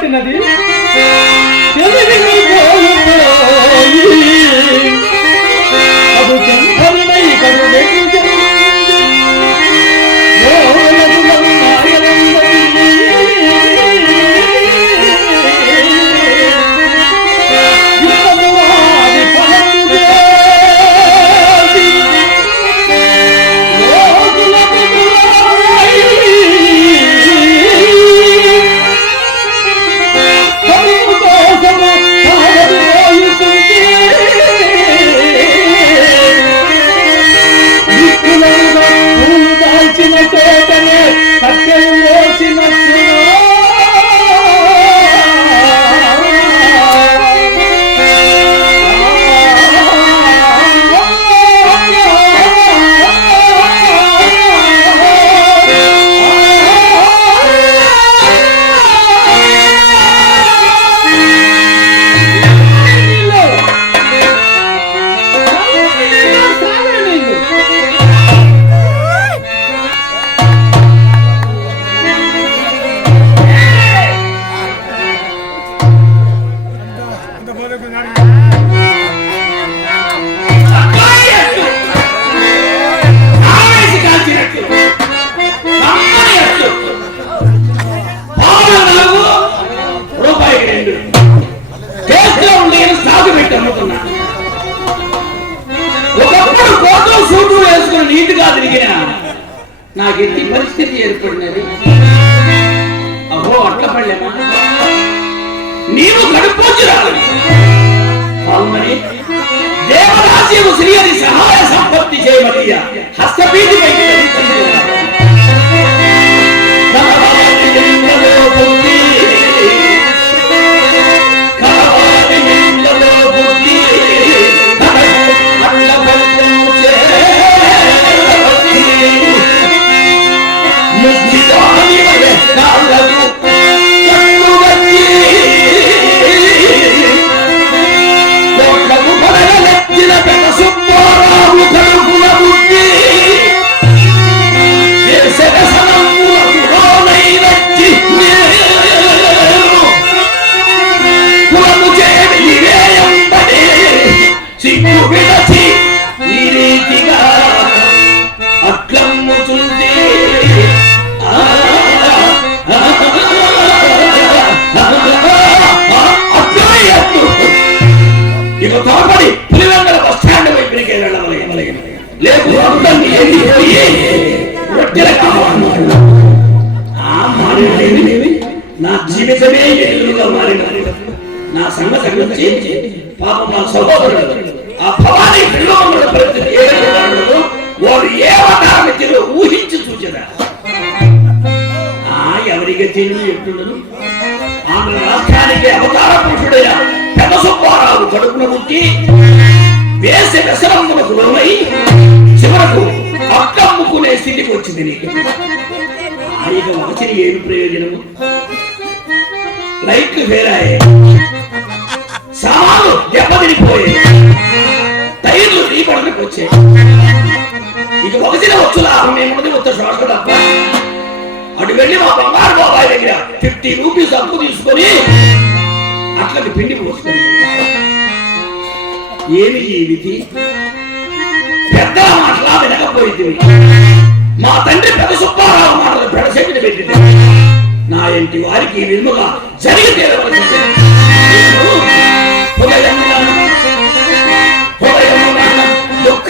పట్టినది నీవు గడుపోచురాలి అవునని దేవరాజ్యము శ్రీహరి సహాయ సంపత్తి చేయమయ్య హస్తపీఠి గురించి పాపం నా సహోదరుడు ఆ భవానీ పిల్లవముల పరిస్థితి ఏ విధంగా ఉన్నదో వాడు ఏ అవతారమితిలో ఊహించి చూచదా. ఎవరికి తెలివి ఎట్లుండదు ఆంధ్ర రాష్ట్రానికి అవతార పురుషుడైన పెద్ద సుబ్బారావు కడుపున పుట్టి వేసే వ్యసనములకు లోనై చివరకు అక్కమ్ముకునే స్థితికి వచ్చింది నీకు. ఆయన వచ్చిన ఏమి ప్రయోజనము? లైట్లు వేరాయే టైర్లు వచ్చే ఇక ఒకసిన వచ్చులా. లాభం ఏమున్నది వచ్చే శ్వాస తప్ప. అటు వెళ్ళి మా బంగారు బాబాయ్ దగ్గర ఫిఫ్టీ రూపీస్ అప్పు తీసుకొని అట్లకి పిండి పోసుకొని ఏమి ఏమిటి పెద్ద మాటలా వినకపోయింది మా తండ్రి పెద్ద సుబ్బారావు మాటలు పెడసెట్టిన పెట్టింది నా ఇంటి వారికి ఈ విధముగా జరిగి తీరవలసింది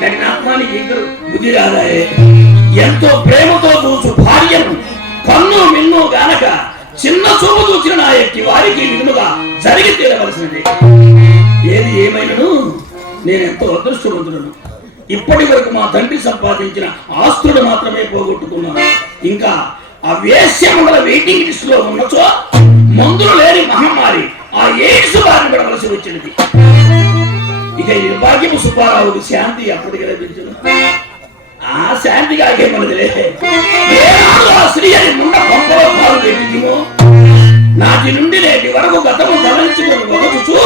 కఠినాత్మానికి ఇద్దరు బుద్ధి రాదాయే ఎంతో ప్రేమతో చూసు భార్యను. కన్ను మిన్ను గానక చిన్న చూపు చూసిన నా ఎట్టి వారికి విధముగా జరిగి తీరవలసినది. ఏది ఏమైనను నేను ఎంతో అదృష్టవంతుడను. ఇప్పటి వరకు మా తండ్రి సంపాదించిన ఆస్తులు మాత్రమే పోగొట్టుకున్నాను. ఇంకా ఆ వేశ్యముల వెయిటింగ్ లిస్ట్లో ఉన్నచో మందులు లేని మహమ్మారి ఆ ఎయిడ్స్ బారిన పడవలసి వచ్చినది ఇక ఈ భాగ్యము సుబ్బారావుకి శాంతి అప్పటికి లభించను ఆ శాంతి కాగే ఏనాడు ఆ స్త్రీ అని ముండ పంపలో పాలు పెట్టిందో నాటి నుండి నేటి వరకు గతము గమనించుకొని ఒకచు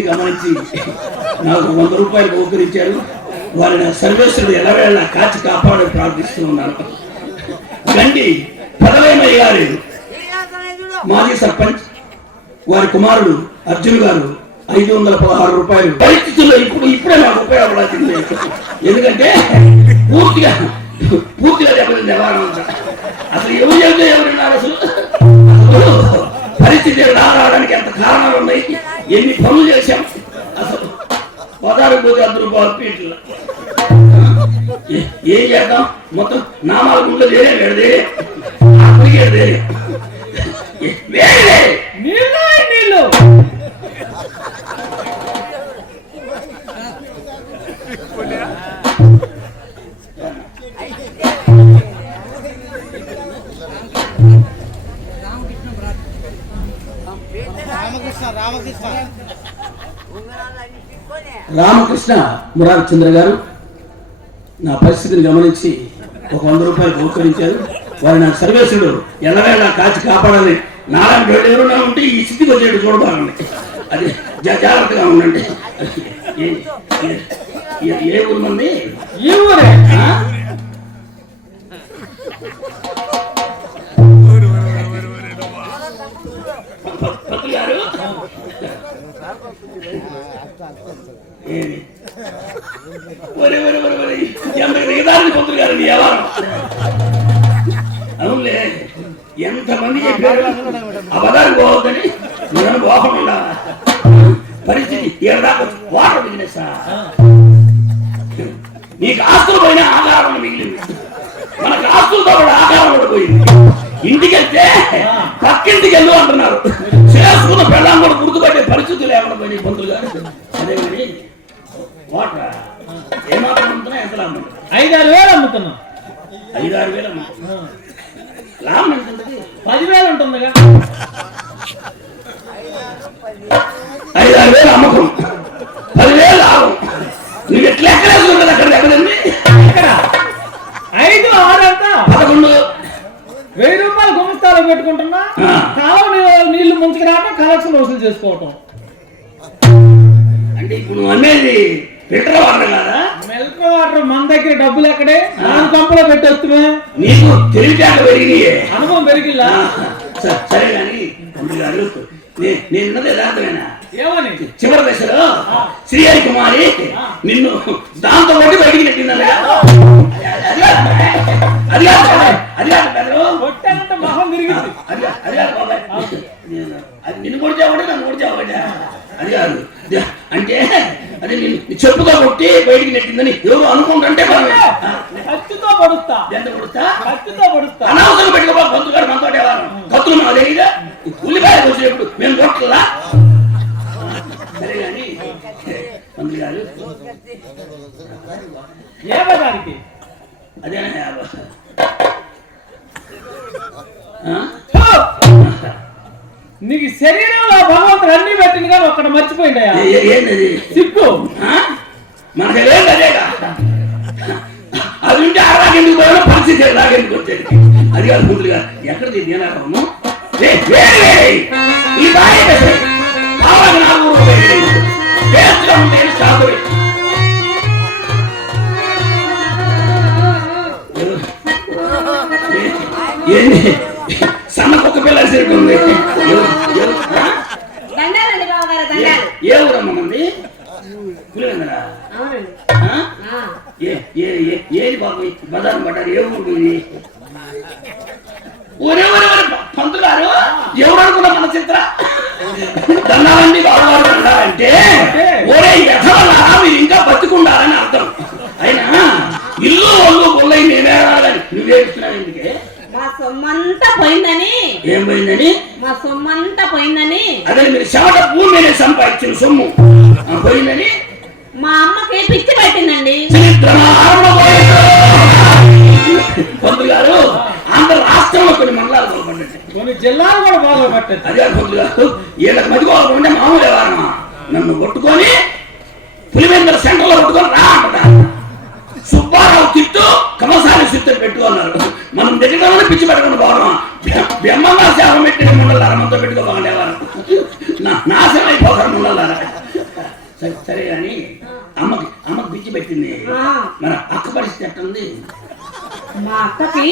పరిస్థితి గమనించి నాకు వంద రూపాయలు బహుకరించారు వారి నా సర్వేశ్వరుడు ఎలవేళ కాచి కాపాడని ప్రార్థిస్తూ ఉన్నాను. గండి పదవేమయ్య గారు మాజీ సర్పంచ్ వారి కుమారుడు అర్జున్ గారు ఐదు వందల పదహారు రూపాయలు. పరిస్థితుల్లో ఇప్పుడు ఇప్పుడే నాకు ఉపయోగపడాల్సింది. ఎందుకంటే పూర్తిగా పూర్తిగా దెబ్బతింది నివారణ అసలు ఎవరు చెబితే ఎవరున్నారు అసలు? పరిస్థితి రావడానికి ఎంత కారణాలు ఉన్నాయి? ఎన్ని పనులు చేశాం? అసలు పదహారు పోతే అర్ధ రూపాయలు పీట్లు. ఏం చేద్దాం? మొత్తం నామాల గుండె వేరే వేడదే అప్పటికి వేడదే వేరే! నీళ్ళు నీళ్ళు. రామకృష్ణ. రామకృష్ణ రామకృష్ణ మురారి చంద్ర గారు నా పరిస్థితిని గమనించి ఒక వంద రూపాయలు బహుకరించారు వారి నా సర్వేసుడు ఎల్లవేళ కాచి కాపాడాలి నారాయణ రెడ్డి ఎవరైనా ఉంటే ఈ స్థితికి వచ్చేట్టు చూడబాగండి అది జాగ్రత్తగా ఉండండి. ఏ- ఏ- ఏ- ఏ ఊరు మంది? ఈ ఊరే? ఒరే ఒరే ఒరే ఒరే ఎంత దిగదారిని పంతులు గారు నీ వ్యవహారం అవునులే ఎంతమంది చెప్పారు అబద్ధాలు పోవద్దని నేను పోకుండా పరిస్థితి ఏడాది వాటర్ బిజినెస్ నీకు ఆస్తులు పోయినా ఆధారం మిగిలింది. మనకు ఆస్తులతో కూడా ఆధారం కూడా పోయింది. ఇంటికి వెళ్తే పక్కింటికి వెళ్ళు అంటున్నారు. చేసుకున్న అది కాదు. అంటే అదే నేను చెప్పుగా కొట్టి బయటికి నెట్టిందని ఏంది సన్న కుక్క పిల్ల సిత్తు పెట్టుకున్నారు. మనం దగ్గర పిచ్చి పెట్టుకుని పోవడం బ్రహ్మంగా సేవ పెట్టి ముండలారా మనతో పెట్టుకోబాగలేవారు నాశనం అయిపోతారు ముండలారా సరే సరే కానీ అమ్మకి అమ్మకి పిచ్చి పెట్టింది. మన అక్క పరిస్థితి ఎట్టుంది మా అక్కకి.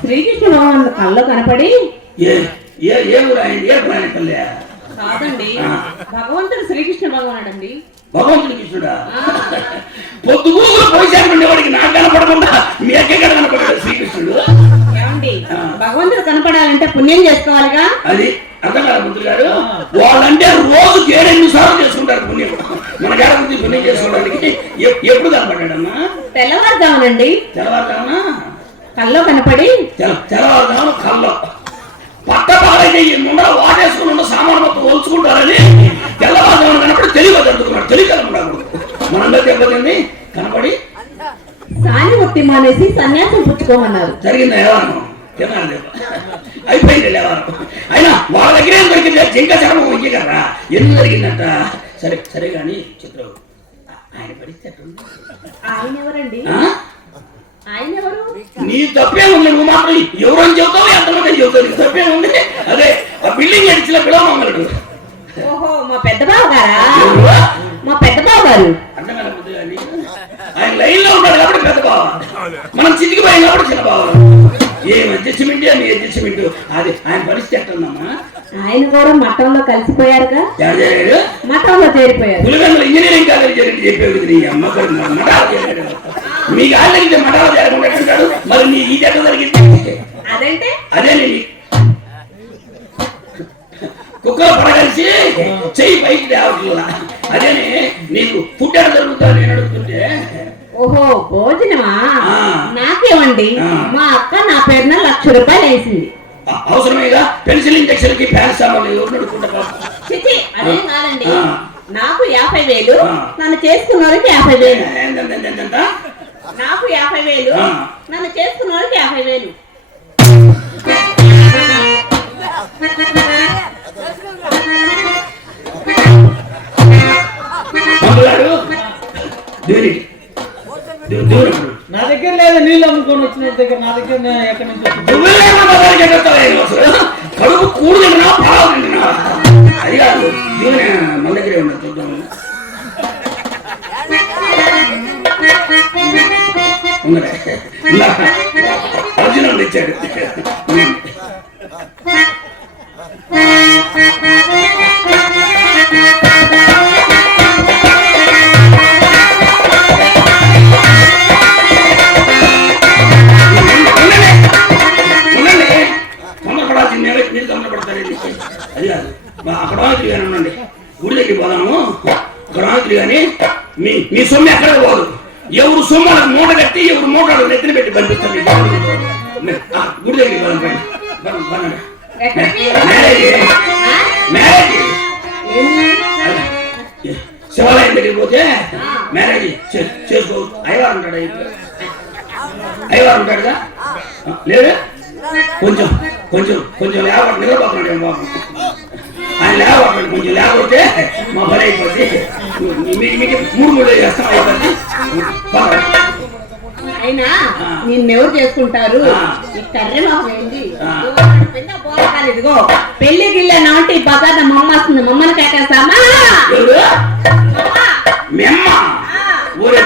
శ్రీకృష్ణ భగవాన్ కళ్ళు కనపడి ఏ ఏ ఏ ఊరు ఆయన? ఏ ప్రాణ కాదండి. భగవంతుడు శ్రీకృష్ణ భగవానుడు అండి భగవంతుడి కృష్ణుడా. పొద్దుగూగులు పోయిశాక ఉండేవాడికి నాకు కనపడకుండా మీ ఎక్కడ కనపడ్డాడు శ్రీకృష్ణుడు. భగవంతుడు కనపడాలంటే పుణ్యం చేసుకోవాలిగా? అది అర్థం కాదు మంత్రి గారు వాళ్ళంటే రోజు ఏడెనిమిది సార్లు చేసుకుంటారు పుణ్యం. మన గడపతి పుణ్యం చేసుకోవడానికి ఎప్పుడు కనపడ్డాడమ్మా? తెల్లవారుజామునండి. తెల్లవారుదామా కల్లో కనపడి? తెల తెల్లవారుదామా కల్లో. సన్యాసం పుచ్చుకోమన్నారు. జరిగింది వ్యవహారం అయిపోయింది వ్యవహారం అయినా వాళ్ళ దగ్గర ఏం దొరికింది? జింక చర్మం కదా ఎందుకు జరిగిందంట? సరే సరే కానీ చిత్రం ఆయన పరిస్థితి? ఆయన ఎవరండి? ఆయన ఎవరు? నీ తప్పే ఉంది. నువ్వు మాత్రం ఎవరని చెబుతావు ఎంతమంది చెబుతావు. నీ తప్పే ఉంది. అదే ఆ బిల్డింగ్ అడిచిన పిలవమన్నాడు ఓహో మా పెద్ద బావ గారా? మా పెద్ద బావ గారు కానీ ఆయన లైన్లో ఉంటాడు కాబట్టి పెద్ద బావ. మనం చిటికి పోయిన కాబట్టి చిన్న బావ. ఏం అడ్జస్ట్మెంట్ అని అడ్జస్ట్మెంట్ అది ఆయన పరిస్థితి ఎట్లుందమ్మా? ఆయన కూడా మఠంలో కలిసిపోయారుగా? చేరాడు మఠంలో చేరిపోయారు. పులివెందులు ఇంజనీరింగ్ కాలేజ్ జరిగి చెప్పేది నీ అమ్మ మఠాలు మీ గాలికి మఠాలు జరగకుండా ఎట్లుంటాడు మరి నీ ఈ ఎట్లా జరిగింది అదంటే? అదే నీ కుక్కలు పడగలిసి చెయ్యి పైకి తేవట్లా. అదేనే నీకు ఫుడ్ ఎక్కడ జరుగుతుందో నేను అడుగుతుంటే ఓహో భోజనమా. నాకేమండి. మా అక్క నా పేరున లక్ష రూపాయలు వేసింది అ- అవసరమేగా పెన్సిల్ ఇంజక్షన్కి ఫ్యాన్ సామాన్లు ఎవరు నడుపుకుంటారు చిచి అదేం కాదండి. నాకు యాభై వేలు. నన్ను చేసుకున్న వాళ్ళకి యాభై వేలు? నాకు యాభై వేలు. నన్ను చేసుకున్న వాళ్ళకి యాభై వేలు నా దగ్గర లేదు నీళ్ళు అమ్ముకొని వచ్చిన దగ్గర నా దగ్గర ఎక్కడి నుంచి కడుపు కూడు అది కాదు. మన దగ్గరే చూద్దాం. అర్జునుడు తెచ్చాడు. ఆయన లేకపోతాడు కొంచెం లేకపోతే మా పని అయిపోద్ది మీ- మీ- మీకు మూడు మూడు చేస్తాం అయిపోద్ది బాగా. అయినా. నిన్నెవరు చేసుకుంటారు. ఈ కర్రె ఉండాలి ఇదిగో పెళ్ళి గిళ్ళ నాటి బజార్ మమ్మ. వస్తుంది మమ్మల్ని కేకేస్తామా ఊరే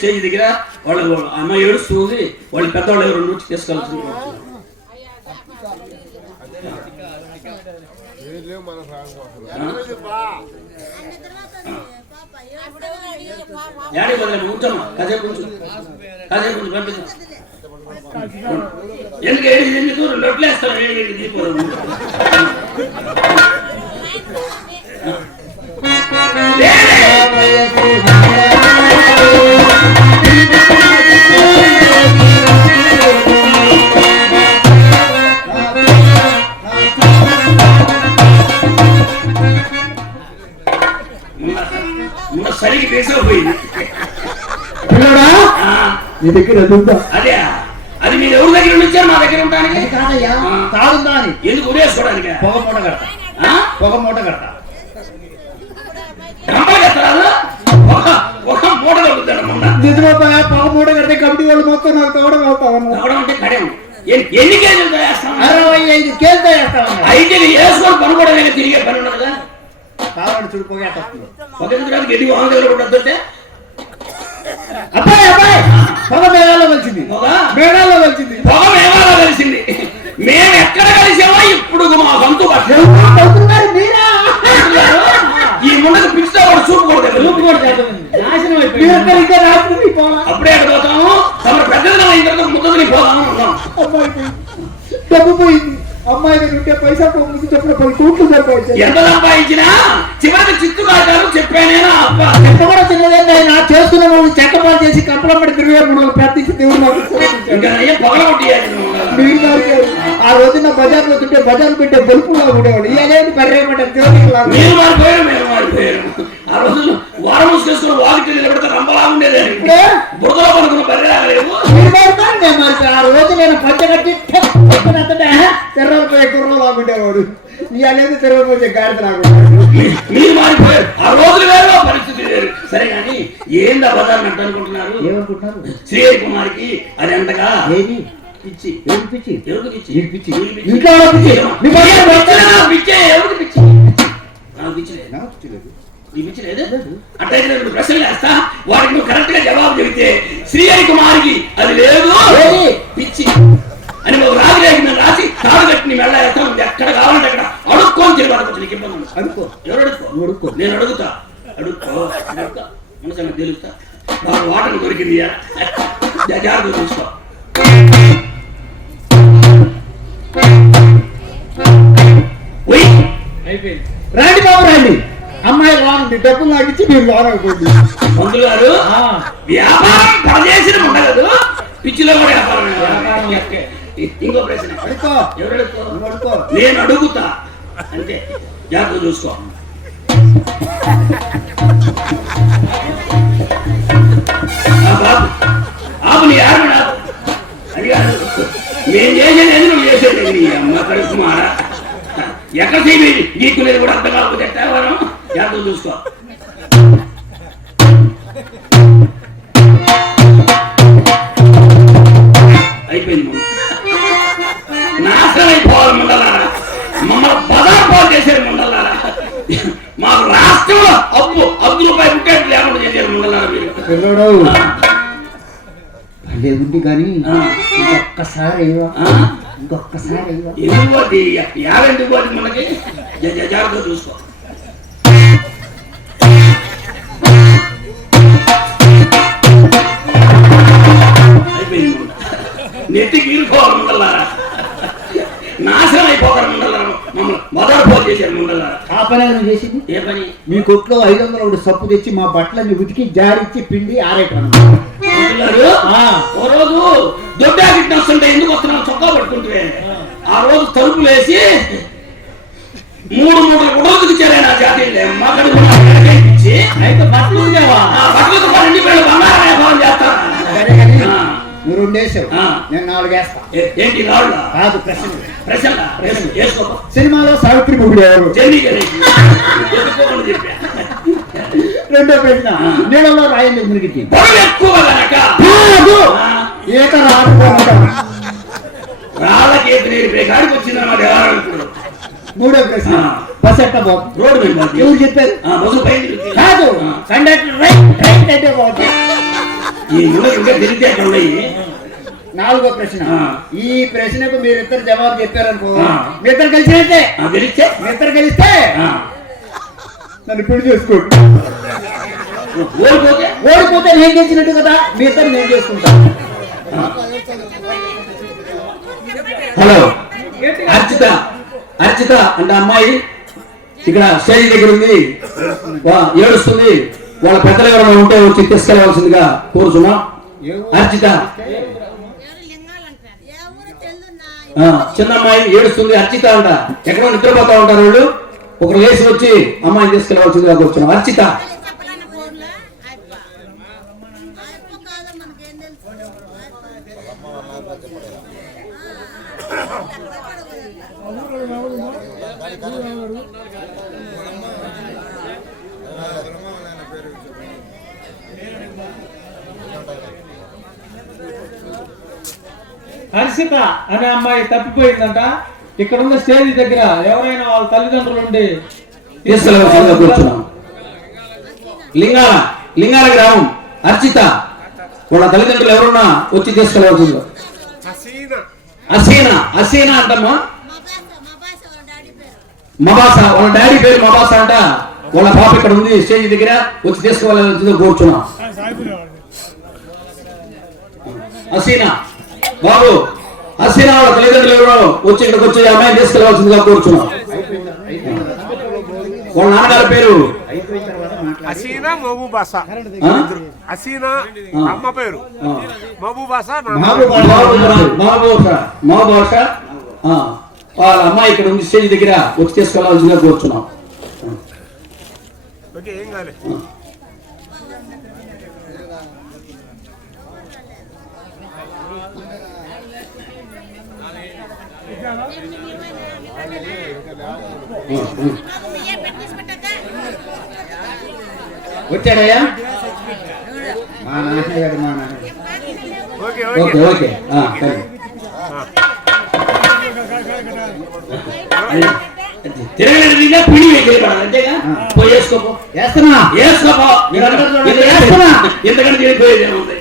స్టేజ్ దగ్గర వాళ్ళ అమ్మాయి ఏడుస్తుంది వాళ్ళు పెద్దవాళ్ళు ఎవరు రెండు వచ్చి తీసుకెళ్తుంది యాడి వదిలేదు కూర్చోమ్మా కాసేపు కూర్చో కాసేపు కూర్చో పంపించు ఎందుకు ఏడు ఎందుకు రెండు రొట్టెలు వేస్తాను ఏడు ఏడు దిగిపోదు మొన్న సరిగ్గా తీసుకుపోయింది పిల్లడా ఆ, నీ దగ్గర అది ఉందా అదే అది మీరు ఎవరి దగ్గర నుండి వచ్చారు మా దగ్గర ఉండడానికి కాదయ్యా ఆ. తాగుందా అని ఎందుకు ఉడేసుకోవడానికి పొగ మూట కడతా పొగ మూట కడతా ఒక ఒక మూట దొరుకుతాడు మొన్న నిజమవుతాయా పొగ మూట కడితే కమిటీ వాళ్ళు మొత్తం నాకు తోడగా అవుతావన్నా ఎవడం అంటే కడేం ఎన్ని- ఎన్ని కేజీలు వేస్తాం అరవై ఐదు కేజీతో వేస్తావన్నా అయితే ఇది వేసుకొని పనుకోవడానికి తిరిగే పని ఉండదు కదా కావాలని చూడు పొగ ఎందుకు ఎన్ని వాహన దగ్గర ఉండొద్దంటే అబ్బాయి అబ్బాయి! పొగ మేఘాల్లో కలిసింది. పొగ? మేఘాల్లో కలిసింది. పొగ మేఘాలో కలిసింది. మేము ఎక్కడ కలిసామో ఇప్పుడు మా సొంత మీరా? ఈ ముందుకు పిలిస్తే వాడు చూపు కూడా రూపు కూడా చేద్దామండి. నాశనం అయిపోయింది. అప్పుడే ఎక్కడ పోతాము. తమ పెద్దదిగా అయిన తర్వాత పోయింది. డబ్బు పోయింది. అమ్మాయి దగ్గర ఉంటే పైసా పొంగి చెప్పిన పది కోట్లు ఎంత సంపాదించినా చివరికి చిత్తు ఎంత కూడా ఆయన చేసుకున్న వాళ్ళు చెక్కపాలు చేసి కప్పలమ్మడి తిరిగే మూడు ప్రార్థించి దేవుడు. ఆ రోజు నా బజార్లో తింటే బజార్ పెట్టే బల్పులా ఉండేవాడు. ఆ రోజు వారం నిలబడితే రంబలా ఉండేది ఏ? బురదలో ఆ రోజు నేను పంచ కట్టి తెర్రపోయే కుర్రలో లాగుండేవాడు ఇవాళ తెరవపోయే గాడిద లాగుంటాడు మీరు మారిపోయారు. ఆ రోజులు వేరు పరిస్థితి వేరు. సరే కానీ ఏంది అబద్ధాన్ని అంట అనుకుంటున్నారు ఏమనుకుంటున్నారు? శ్రీహరి కుమార్కి అది ఎంతగా ఏది? పిచ్చి. ఏది పిచ్చి? ఎవరికి పిచ్చి? నీకు. ఇంట్లో ఎవరికి పిచ్చి. నాకు పిచ్చి లేదు నాకు పిచ్చి లేదు. లేదు. నేను ప్రశ్నలు వేస్తా. నువ్వు కరెక్ట్గా జవాబు చెబితే శ్రీహరి కుమార్కి అది లేదు? పిచ్చి. అని రాజు మీద రాసి తాడు కట్టి ఎక్కడ కావాలంటే అక్కడ అడుక్కొని నీకు ఇబ్బంది ఎవరు అడుక్కో. నువ్వు అడుక్కో. నేను అడుగుతా. అడుక్కో. అడుగుతా మనసంగా తెలుస్తా. వాటర్ దొరికింది జాగ్రత్త చూసుకో. ఉయ్. అయిపోయింది. రండి బాబు రండి. లోనుంది డబ్బులు నాకు ఇచ్చి మీరు పంతులు గారు వ్యాపారం పనిచేసిన ఉండదు పిచ్చిలో కూడా వ్యాపారం. ఇంకో ప్రశ్న. అడుకో నేను అడుగుతా. అంతే జాగ్రత్త చూసుకో. ఆ బాబు ఆపు నీ ఆరు ఆపు అది కాదు. నేను చేసేది ఏది నువ్వు చేసేది? నీ అమ్మ కడుపు మారా. ఎక్కడ చేయి గీక్కునేది కూడా అర్థం కాకపోతే జాగ్రత్త చూసుకో. అయిపోయింది మమ్మ నాశనం అయిపోవాలి ముండలారా మమ్మల్ని బజార్ పాలు చేశారు ముండలారా మా రాష్ట్రంలో అప్పు అప్పు రూపాయి పుట్టేట్టు లేకుండా చేశారు ముండలారా మీరు. కానీ. ఇంకొక్కసారి? ఇంకొక్కసారి యాభై మనకి? జ- జ- జాగ్రత్తగా చూసుకో. నెత్తి గీరుకోవాలి ముండలారా నాశనం అయిపోతారు ముండలారా మమ్మల్ని మొదలు చేశారు ముండలారా ఆ పని నువ్వు చేసింది? ఏ పని? మీ కొట్లో ఐదు వందల ఒకటి సప్పు తెచ్చి మా బట్టలన్నీ ఉతికి జారిచ్చి పిండి ఆరేటాను పంతులు గారు, ఆ. ఓ రోజు దొడ్డా గిట్ట వస్తుంటే ఎందుకు వస్తున్నావు? చొక్కా పట్టుకుంటే ఆ రోజు తలుపులు వేసి మూడు మూడు గుడవలకు చేరాను ఆ జాతీయులే. కూడా అయితే బట్టలు ఉతికావా? ఆ బట్టలకు పన్నెండు వేలు బంగారం వ్యాపారం చేస్తాను సరే కానీ ఆ. నువ్వు రెండు వేసావు. నేను నాలుగు వేస్తా. ఏంటి కాదు ప్రశ్న. ప్రశ్న. సినిమాలో సావిత్రి మొగుడు ఎవరు? రెండో ప్రశ్న. నీళ్ళలో రాయండి ఆ, ఈత రాకపోవడం రాళ్ళకి కాడికి వచ్చిందన్నమాట మూడో ప్రశ్న. బస్ ఎట్ట రోడ్డు. ఎవరు చెప్పారు. కాదు. కండక్టర్ రైట్ రైట్ అంటే పోతుంది ఈ ఇంకా అక్కడ ఉన్నాయి. నాలుగో ప్రశ్న. ఈ ప్రశ్నకు మీరిద్దరు జవాబు చెప్పారనుకో. మీ ఇద్దరు కలిసినట్టే ఆ, తెలిస్తే మీ ఇద్దరు కలిస్తే? ఆ, నన్ను పెళ్ళి చేసుకోండి ఓడిపోతే? ఓడిపోతే నేను గెలిచినట్టు కదా? మీ ఇద్దరు నేను చేసుకుంటాను హలో? అర్చిత అర్చిత అంటే అమ్మాయి. ఇక్కడ స్టేజ్ దగ్గర ఉంది. ఏడుస్తుంది. వాళ్ళ పెద్దలు ఎవరైనా ఉంటే వచ్చి తీసుకెళ్ళవలసిందిగా కోరుచున్నాం. అర్చిత. చిన్న అమ్మాయి ఏడుస్తుంది అర్చిత అంట. ఎక్కడ నిద్రపోతా ఉంటారు వాళ్ళు. ఒకరు లేచి వచ్చి అమ్మాయిని తీసుకెళ్ళవలసిందిగా కోరుచున్నాం. అర్చిత. హర్షిత అనే అమ్మాయి తప్పిపోయిందంట. ఇక్కడ ఉన్న స్టేజ్ దగ్గర ఎవరైనా వాళ్ళ తల్లిదండ్రులు ఉండి తీసుకెళ్ళవలసిందిగా కోరుచున్నాం. లింగాల లింగాల గ్రామం అర్చిత వాళ్ళ తల్లిదండ్రులు ఎవరున్నా వచ్చి తీసుకెళ్ళవలసిందిగా అసీనా అసీనా అంటమ్మా. మా భాష మా భాష వాళ్ళ డాడీ పేరు మబాస వాళ్ళ డాడీ పేరు మబాస అంట. వాళ్ళ పాప ఇక్కడ ఉంది స్టేజ్ దగ్గర వచ్చి తీసుకోవాలని కూర్చున్నాం. హసీనా బాబు. హసీనా వాళ్ళ తల్లిదండ్రులు ఎవరో వచ్చి ఇక్కడికి వచ్చి అమ్మాయిని తీసుకెళ్ళవలసిందిగా కూర్చున్నాం. వాళ్ళ నాన్నగారి పేరు? హసీనా మహబూబాస? హసీనా. అమ్మ. మహబూబాస. వాళ్ళ అమ్మాయి ఇక్కడ ఉంది స్టేజ్ దగ్గర. వచ్చి తీసుకెళ్ళవలసిందిగా కూర్చున్నాం. ఓకే ఏం కాలే. వచ్చాడయ్యా? మా నాన్నగారు మా నాన్న ఓకే ఓకే. సరే. తిరగలేదు పిడి అంతేగా? పోయి వేసుకోపో. వేస్తున్నా? వేసుకోపో. వేస్తున్నా. తిరిగిపోయేది ఏముంది?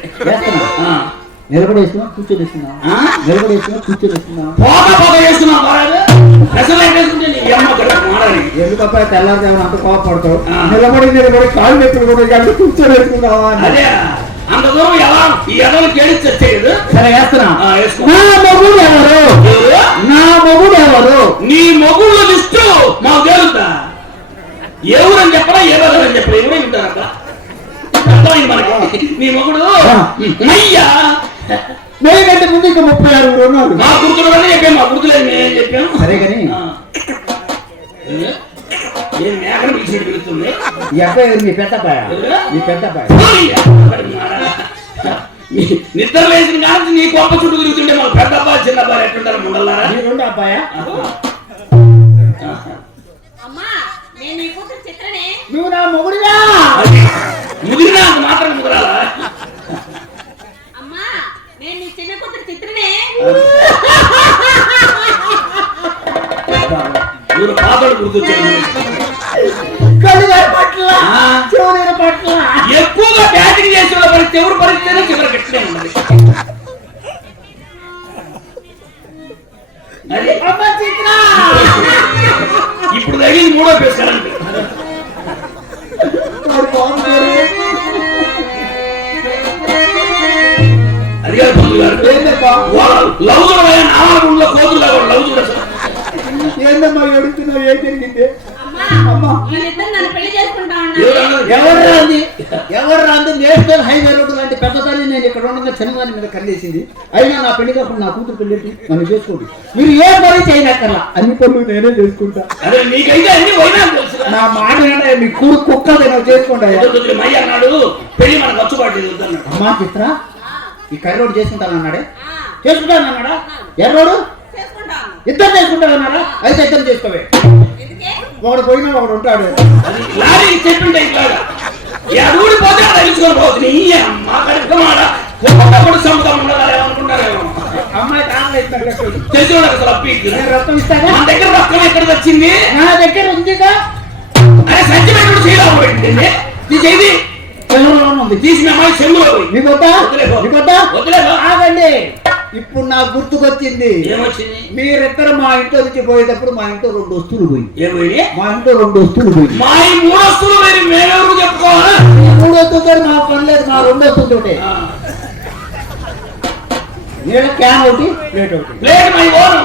వేస్తున్నా? కూర్చొని కూర్చొని పోత వేసుకున్నావు ఎందుకప్ప తెల్లారుదేమో అంత కోపడతావు. నిలబడి నిలబడి కూడా కాబట్టి కూర్చొని అని. అదే అంత దూరం ఎలా ఈ ఎదలు కేడిచి వచ్చేది సరే వేస్తున్నా. నా మొగుడు ఎవరు? నా మొగుడు ఎవరు? నీ మొగుళ్ళ లిస్టు మాకు ఎవరని చెప్పరా చెప్పరా ఎవరే మనకి? నీ మొగుడు? అయ్యా! నేను కంటే ముందు ఇంకా ముప్పై ఆరుగురు ఉన్నారు. మా గుర్తులు కానీ చెప్పాం మా గుర్తులేదు మేమేం చెప్పాం సరే కానీ పిలుస్తుంది? ఎవరు? మీ పెద్దపాయ మీ పెద్దపాయ. నీ- నిద్ర లేచిన కానీ నీ కొప్ప చుట్టూ తిరుగుతుంటే మా చిన్నబ్బా ఎట్లుంటారు ముండలారా మీ రెండు అబ్బాయా? అమ్మా నేను నీ కూతురు చిత్రనే. నువ్వు నా మొగుడుగా చిన్నదాని మీద కళ్ళేసింది అయినా నా పెళ్ళి కాకుండా నా కూతురు పెళ్ళి నన్ను చేసుకోండి. మీరు ఏ పని చేయనక్కర్లా. అన్ని పనులు నేనే చేసుకుంటా. అదే మీకైతే అన్ని పోయినా నా మాట మీ కూడు కుక్క నేను అయ్యా. మయ్య అన్నాడు పెళ్ళి వచ్చుబాటు అన్నాడు అమ్మా చిత్ర ఈ కర్రోడు చేసుకుంటానన్నాడా ఎర్రోడు చేసుకుంటాను ఇద్దరు చేసుకుంటానన్నాడా అయితే ఇద్దరు చేసుకోవే. ఎందుకే? ఒకడు పోయినా ఒకడు ఉంటాడు. చెప్పింటే ఎడుగుడి పోతే ఈ అమ్మ కడుపు మాట ఒక్కొక్కడు నేను రక్తం ఇస్తాగా మన దగ్గర రక్తం ఎక్కడ వచ్చింది? నా దగ్గర ఉందిగా. అరే పెట్టింది నీ ఉంది. తీసి మీ అమ్మాయి. ఆగండి. ఇప్పుడు నాకు గుర్తుకొచ్చింది. మీరిద్దరు మా ఇంట్లో నుంచి పోయేటప్పుడు మా ఇంట్లో రెండు వస్తువులు పోయి ఏమైంది మా ఇంట్లో రెండు వస్తువులు పోయి మా మూడు వస్తువులు మూడు మా పని లేదు. మా రెండు వస్తువులతోటే. ఆ, నీళ్ళ క్యాన్ ఒకటి? ప్లేట్ ఒకటి. ప్లేట్ మై ఓను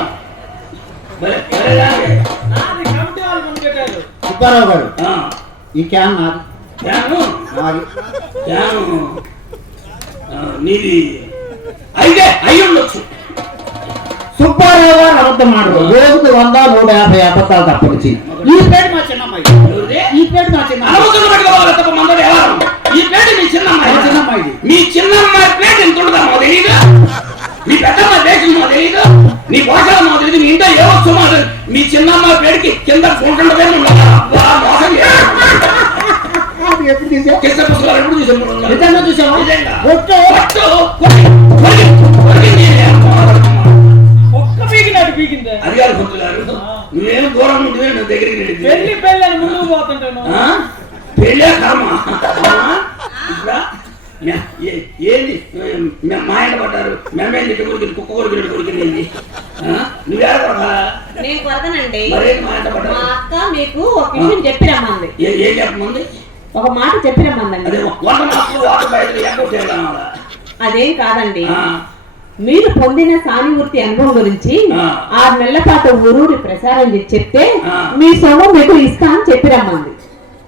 సుబ్బారావు గారు. ఆ, ఈ క్యాన్ నాది. క్యాను నాది. క్యాను ఆ, నీది అయితే అయి ఉండొచ్చు. సుబ్బారావు గారు అబద్ధం మాటలు రోజుకు వంద నూట యాభై అబద్ధాలు తప్పనిచ్చి ఈ ప్లేట్ మా చిన్నమ్మాయి? ఈ ప్లేట్ మా చిన్న అనుమతులు పెట్టుకోవాలి తప్ప మందడు ఎవరు? ఈ ప్లేట్ మీ చిన్నమ్మాయి. మా చిన్నమ్మాయిది. మీ చిన్నమ్మాయి ప్లేట్ ఎంత ఉంటుందా తెలియదు. మీ పెద్దమ్మాయి దేశం మాకు తెలియదు నీ పోషణ మాకు తెలియదు మీ ఇంట్లో ఏ వస్తువు మాకు. మీ చిన్నమ్మాయి ప్లేట్కి కింద చూడకుండా అబ్బా, మోసం ఎప్పుడు తీసా కృష్ణ పుస్తకాలు ఎప్పుడు చూసాము నిజంగా. ఒక్క పీకినాడు పీకిందే. అది నువ్వేం దూరం నువ్వు దగ్గరికి వెళ్ళి అని ముందుకు పోతుంటాను? పెళ్ళే ఏంది? మే- ఆయన పడ్డారు. మేమేం తిట్టి కొడుకుని కుక్క కొడుకుని కొడుకుని నువ్వేడ కొడతా నేను కొరతనండి మరేం మా ఆయన మా పడ్డారు అక్క మీకు ఒక విషయం చెప్పి రమ్మంది. ఏ- ఏం చెప్పమంది? ఒక మాట చెప్పి రమ్మందండి. అదే కాదండి. మీరు పొందిన సానుభూతి అనుభవం గురించి. ఆరు నెలల పాటు ఊరూరి ప్రసారం చెప్తే. మీ సొమ్ము మీకు ఇస్తా అని చెప్పి రమ్మంది.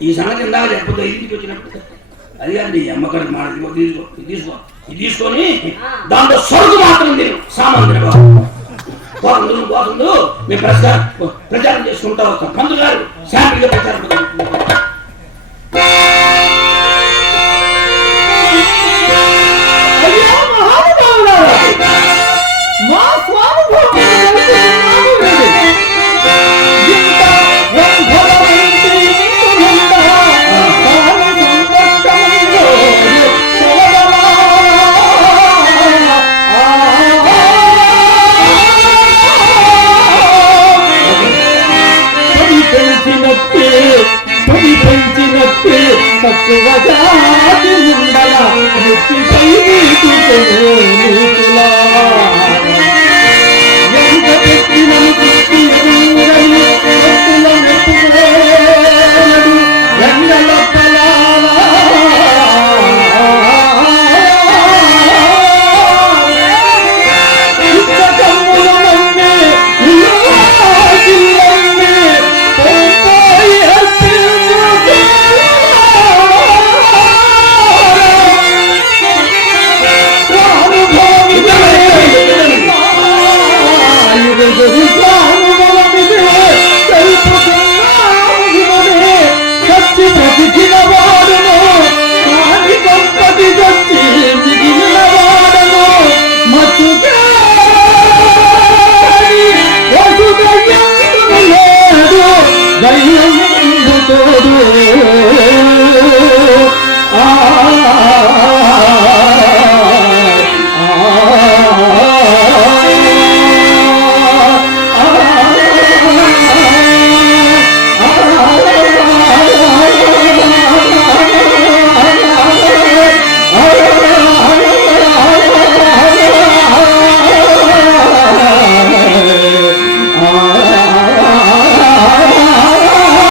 ఈ సంగతి ఇందాక లేకపోతే ఇంటికి వచ్చినప్పుడు. అది కాదు ఈ అమ్మకారి మాట. తీసుకో తీసుకో ఇది తీసుకొని దాంట్లో సరుకు మాత్రం తిను. సామాన్ పోతుందో మేము ప్రచారం ప్రచారం చేసుకుంటా వస్తాం. పంతులు గారు శాంతిగా ప్రచారం